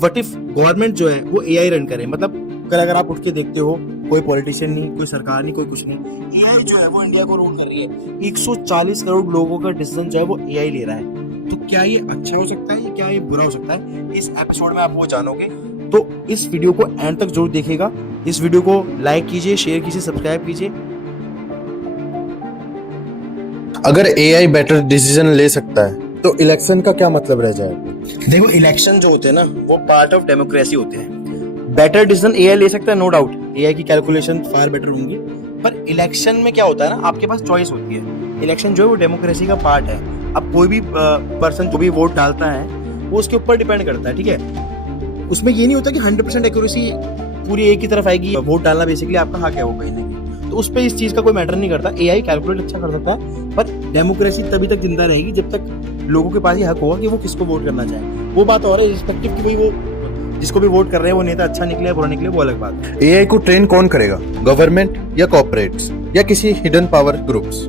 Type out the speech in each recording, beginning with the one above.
What if government जो है वो एआई रन करे, मतलब कल अगर आप उठ के देखते हो कोई पॉलिटिशियन नहीं, कोई सरकार नहीं, कोई कुछ नहीं, एआई जो है वो इंडिया को रूल कर रही है। 140 करोड़ लोगों का डिसीजन जो है वो एआई ले रहा है। तो क्या ये अच्छा हो सकता है, क्या ये बुरा हो सकता है, इस एपिसोड में आप वो जानोगे। तो इस वीडियो को एंड तक जरूर देखिएगा। इस वीडियो को लाइक कीजिए, शेयर कीजिए, सब्सक्राइब कीजिए। अगर एआई बेटर डिसीजन ले सकता है तो इलेक्शन का क्या मतलब रह जाएगा? देखो, इलेक्शन जो होते हैं ना वो पार्ट ऑफ डेमोक्रेसी होते हैं। बेटर डिसीजन एआई ले सकता है, नो डाउट, एआई की कैलकुलेशन फार बेटर होंगी। पर इलेक्शन में क्या होता है ना, आपके पास चॉइस होती है। इलेक्शन जो है वो डेमोक्रेसी का पार्ट है। अब कोई भी पर्सन जो भी वोट डालता है वो उसके ऊपर डिपेंड करता है, ठीक है। उसमें ये नहीं होता कि 100% एक्यूरेसी पूरी एक ही तरफ आएगी। वोट डालना बेसिकली आपका हक है वो कहीं ना कहीं, तो उस पर इस चीज का कोई मैटर नहीं करता। एआई कैलकुलेट अच्छा कर सकता है, पर डेमोक्रेसी तभी तक जिंदा रहेगी जब तक लोगों के पास ये हक होगा कि वो किसको वोट करना चाहे। वो बात और है रिस्पेक्टिव कि भाई वो जिसको भी वोट कर रहे हैं वो नेता अच्छा निकले बुरा निकले, वो अलग बात है। एआई को ट्रेन कौन करेगा? गवर्नमेंट या कॉर्पोरेट्स या किसी हिडन पावर ग्रुप्स?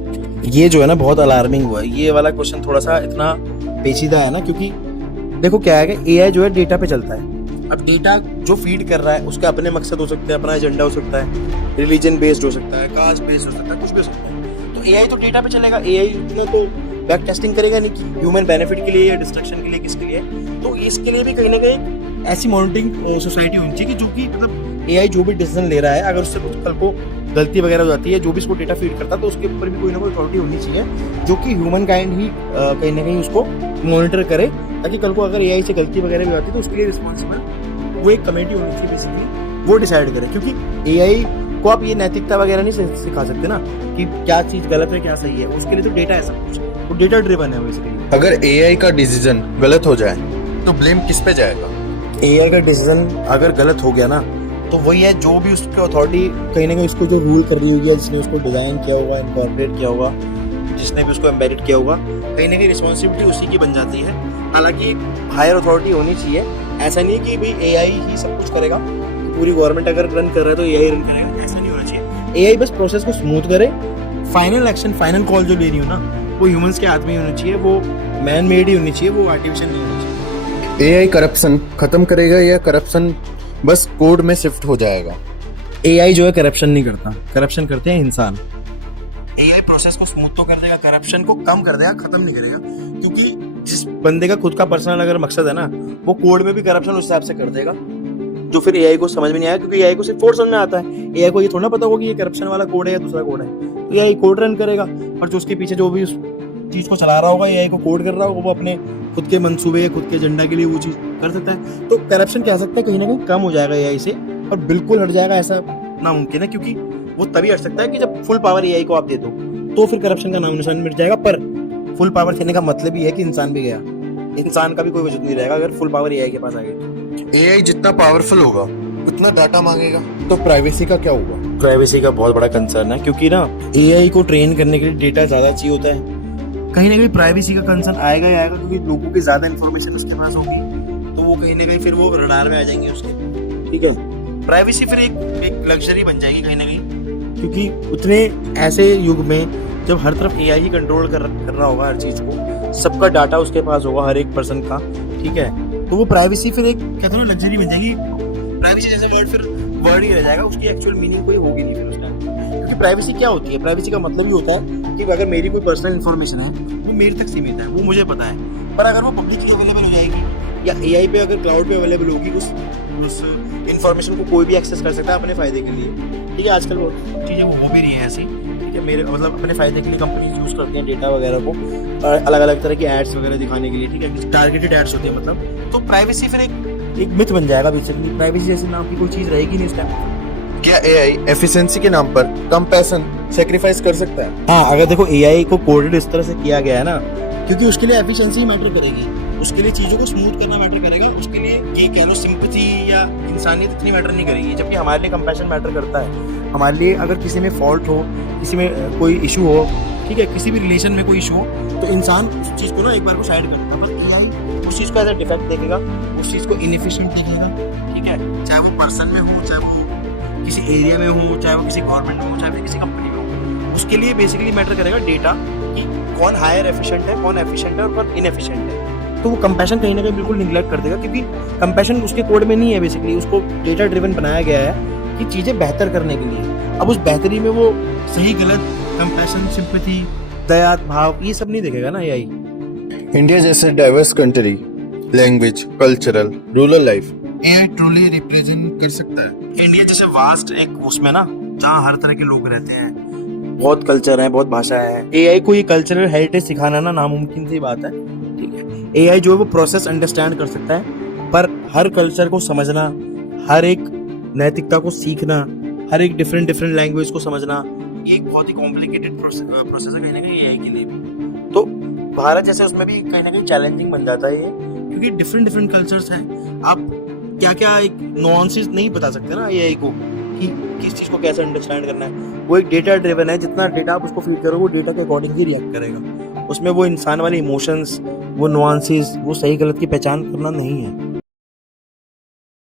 ये जो है ना बहुत अलार्मिंग हुआ है। ये वाला क्वेश्चन थोड़ा सा इतना पेचीदा है ना, क्योंकि देखो क्या है कि एआई जो है डेटा पे चलता है। अब डेटा जो फीड कर रहा है उसके अपने मकसद हो सकते हैं, अपना एजेंडा हो सकता है, रिलीजन बेस्ड हो सकता है, कास्ट बेस्ड हो सकता है, कुछ भी हो सकता है। तो एआई तो डेटा पे चलेगा। एआई ने तो बैक टेस्टिंग करेगा नहीं कि ह्यूमन बेनिफिट के लिए या डिस्ट्रक्शन के लिए, किसके लिए। तो इसके लिए भी कहीं ना कहीं ऐसी मॉनिटरिंग सोसाइटी होनी चाहिए कि जो कि मतलब एआई जो भी डिसीजन ले रहा है, अगर उससे कुछ कल को गलती वगैरह हो जाती है, जो भी इसको डेटा फीड करता है, तो उसके ऊपर भी कोई ना कोई अथॉरिटी होनी चाहिए जो कि ह्यूमन काइंड ही कहीं ना कहीं उसको मॉनिटर करे, ताकि कल को अगर एआई से गलती वगैरह भी आती है तो उसके लिए रिस्पॉन्सिबल वो एक कमेटी होनी चाहिए बेसिकली, वो डिसाइड करे। क्योंकि एआई को आप ये नैतिकता वगैरह नहीं सिखा सकते ना कि क्या चीज गलत है क्या सही है। उसके लिए तो डेटा है सब कुछ, वो डेटा ड्रिवन है बेसिकली। अगर एआई का डिसीजन गलत हो जाए तो ब्लेम किस पे जाएगा? एआई का डिसीजन अगर गलत हो गया ना तो वही है जो भी उसकी अथॉरिटी कहीं ना कहीं उसको जो रूल कर रही होगी, जिसने उसको डिजाइन किया होगा, इनकॉर्पोरेट किया होगा, जिसने भी उसको एम्बेडेड किया होगा, कहीं ना कहीं रिस्पॉन्सिबिलिटी उसी की बन जाती है। हालांकि एक हायर अथॉरिटी होनी चाहिए। ऐसा नहीं है कि भाई एआई ही सब कुछ करेगा, पूरी गवर्नमेंट अगर रन कर रहा है तो एआई रन करेगा, ऐसा नहीं होना चाहिए। एआई बस प्रोसेस को स्मूथ करे। फाइनल एक्शन, फाइनल कॉल जो ले रही हो ना वो ह्यूमंस के हाथ में ही होनी चाहिए, वो मैन मेड ही होनी चाहिए, वो आर्टिफिशियल नहीं होनी चाहिए। एआई करप्शन खत्म करेगा या करप्शन बस कोड में शिफ्ट हो जाएगा? एआई जो है करप्शन नहीं करता, करप्शन करते हैं इंसान। एआई प्रोसेस को स्मूथ तो कर देगा, करप्शन को कम कर देगा, खत्म नहीं करेगा। क्योंकि जिस बंदे का खुद का पर्सनल अगर मकसद है ना, वो कोड में भी करप्शन उस हिसाब से कर देगा, जो फिर एआई को समझ में नहीं आया। क्योंकि एआई को सिर्फ कोड समझ में आता है, एआई को ये थोड़ा पता होगा कि ये करप्शन वाला कोड है या दूसरा कोड है। तो एआई कोड रन करेगा, और जो उसके पीछे जो भी उस चीज को चला रहा होगा, एआई को कोड कर रहा होगा, वो अपने खुद के मंसूबे या खुद के एजेंडा के लिए वो चीज कर सकता है। तो करप्शन कह सकते हैं कहीं ना कहीं कम हो जाएगा एआई से, और बिल्कुल हट जाएगा ऐसा नामुमकिन है। क्योंकि वो तभी हट सकता है कि जब फुल पावर एआई को आप दे दो, तो फिर करप्शन का नाम निशान मिट जाएगा। पर फुल पावर देने का मतलब ही है कि इंसान भी गया, इंसान का भी कोई वजूद नहीं रहेगा अगर फुल पावर एआई के पास आ गई। एआई जितना पावरफुल होगा उतना डाटा मांगेगा, तो प्राइवेसी का क्या होगा? प्राइवेसी का बहुत बड़ा कंसर्न है, क्योंकि ना एआई को ट्रेन करने के लिए डेटा ज्यादा चाहिए होता है। कहीं ना कहीं प्राइवेसी का कंसर्न आएगा ही आएगा, क्योंकि लोगों की ज्यादा इन्फॉर्मेशन उसके पास होगी, तो वो कहीं ना कहीं फिर वो रडार में आ जाएंगे उसके, ठीक है। प्राइवेसी फिर एक लग्जरी बन जाएगी कहीं ना कहीं, क्योंकि उतने ऐसे युग में जब हर तरफ एआई ही कंट्रोल कर रहा होगा हर चीज को, सबका डाटा उसके पास होगा हर एक पर्सन का, ठीक है, तो वो प्राइवेसी फिर एक कहते हैं ना लग्जरी बन जाएगी। प्राइवेसी जैसा वर्ड फिर वर्ड ही रह जाएगा, उसकी एक्चुअल मीनिंग कोई होगी नहीं फिर उस टाइम। क्योंकि प्राइवेसी क्या होती है? प्राइवेसी का मतलब ही होता है कि अगर मेरी कोई पर्सनल इन्फॉर्मेशन है वो मेरे तक सीमित है, वो मुझे पता है। पर अगर वो पब्लिकली अवेलेबल हो जाएगी या एआई पे अगर क्लाउड पे अवेलेबल होगी, उस इन्फॉर्मेशन को कोई भी एक्सेस कर सकता है अपने फायदे के लिए, ठीक है। आजकल वो चीज़ें वो हो भी रही है ऐसी, ठीक है। मेरे मतलब अपने फायदे के लिए कंपनी यूज करती हैं डेटा वगैरह को अलग अलग तरह की एड्स वगैरह दिखाने के लिए, ठीक है। टारगेटेड एड्स होती है मतलब। तो प्राइवेसी फिर एक मिथ बन जाएगा बेसिकली। प्राइवेसी जैसे नाम की कोई चीज रहेगी नहीं इस टाइम। क्या एआई एफिशिएंसी के नाम पर कंपैशन सैक्रिफाइस कर सकता है? हाँ, अगर देखो एआई को कोडेड इस तरह से किया गया है ना, क्योंकि उसके लिए एफिशिएंसी मैटर करेगी, उसके लिए चीजों को स्मूथ करना मैटर करेगा, उसके लिए ये कह लो सिंपैथी या इंसानियत इतनी मैटर नहीं करेगी, जबकि हमारे लिए कंपैशन मैटर करता है। हमारे लिए अगर किसी में फॉल्ट हो, किसी में कोई इशू हो, ठीक है, किसी भी रिलेशन में कोई इशू हो, तो इंसान उस चीज को ना एक बार को साइड करता है। पर एआई उस चीज को एज अ डिफेक्ट देखेगा, उस चीज को इनएफिशिएंट देखेगा, ठीक है। चाहे वो पर्सन में हो, चाहे वो किसी एरिया में हो, चाहे वो किसी गवर्नमेंट में हो, चाहे किसी कंपनी में हो, उसके लिए बेसिकली मैटर करेगा डेटा कि कौन हायर एफिशिएंट है, कौन एफिशिएंट है और कौन इनएफिशिएंट है। तो वो कंपैशन कहीं ना कहीं बिल्कुल निगलेक्ट कर देगा, क्योंकि कंपैशन उसके कोड में नहीं है। बेसिकली उसको डेटा ड्रिवन बनाया गया है कि चीज़ें बेहतर करने के लिए। अब उस बेहतरी में वो सही गलत, कंपैशन, सिंपैथी, दया भाव, ये सब नहीं देखेगा ना एआई। इंडिया जैसे diverse country, language, cultural, rural life, AI truly represent कर सकता है? इंडिया जैसे वास्ट एक उसमें ना, जहाँ हर तरह के लोग रहते हैं, बहुत कल्चर है, बहुत भाषा है, एआई को ये कल्चरल हेरिटेज सिखाना ना नामुमकिन सी बात है। ठीक है, एआई जो है वो प्रोसेस अंडरस्टैंड कर सकता है, पर हर कल्चर को समझना, हर एक नैतिकता को सीखना, हर एक डिफरेंट लैंग्वेज को समझना, ये एक बहुत ही कॉम्प्लिकेटेड प्रोसेस है कहीं ना कहीं एआई के लिए भी। तो भारत जैसे उसमें भी कहीं ना कहीं चैलेंजिंग बन जाता है ये, क्योंकि डिफरेंट कल्चर्स हैं। आप क्या क्या एक नॉन्सेस नहीं बता सकते ना एआई को कि किस चीज़ को कैसे अंडरस्टैंड करना है। वो एक डेटा ड्रिवन है, जितना डेटा आप उसको फीड करो वो डेटा के अकॉर्डिंग ही रिएक्ट करेगा। उसमें वो इंसान वाले इमोशंस, वो नुआंसेस, वो सही गलत की पहचान करना नहीं है।